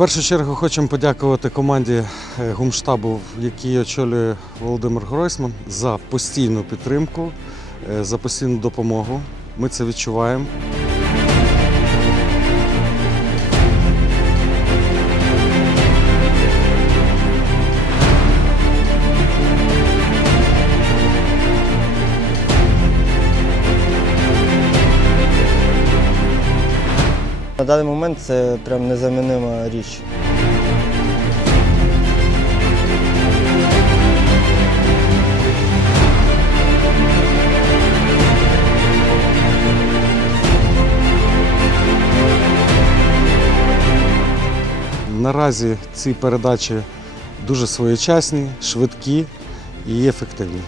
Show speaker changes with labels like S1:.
S1: першу чергу хочемо подякувати команді е, гумштабу, який очолює Володимир Гройсман, за постійну підтримку, е, за постійну допомогу. Ми це відчуваємо.
S2: На даний момент це прям незамінима річ.
S1: Наразі ці передачі дуже своєчасні, швидкі і ефективні.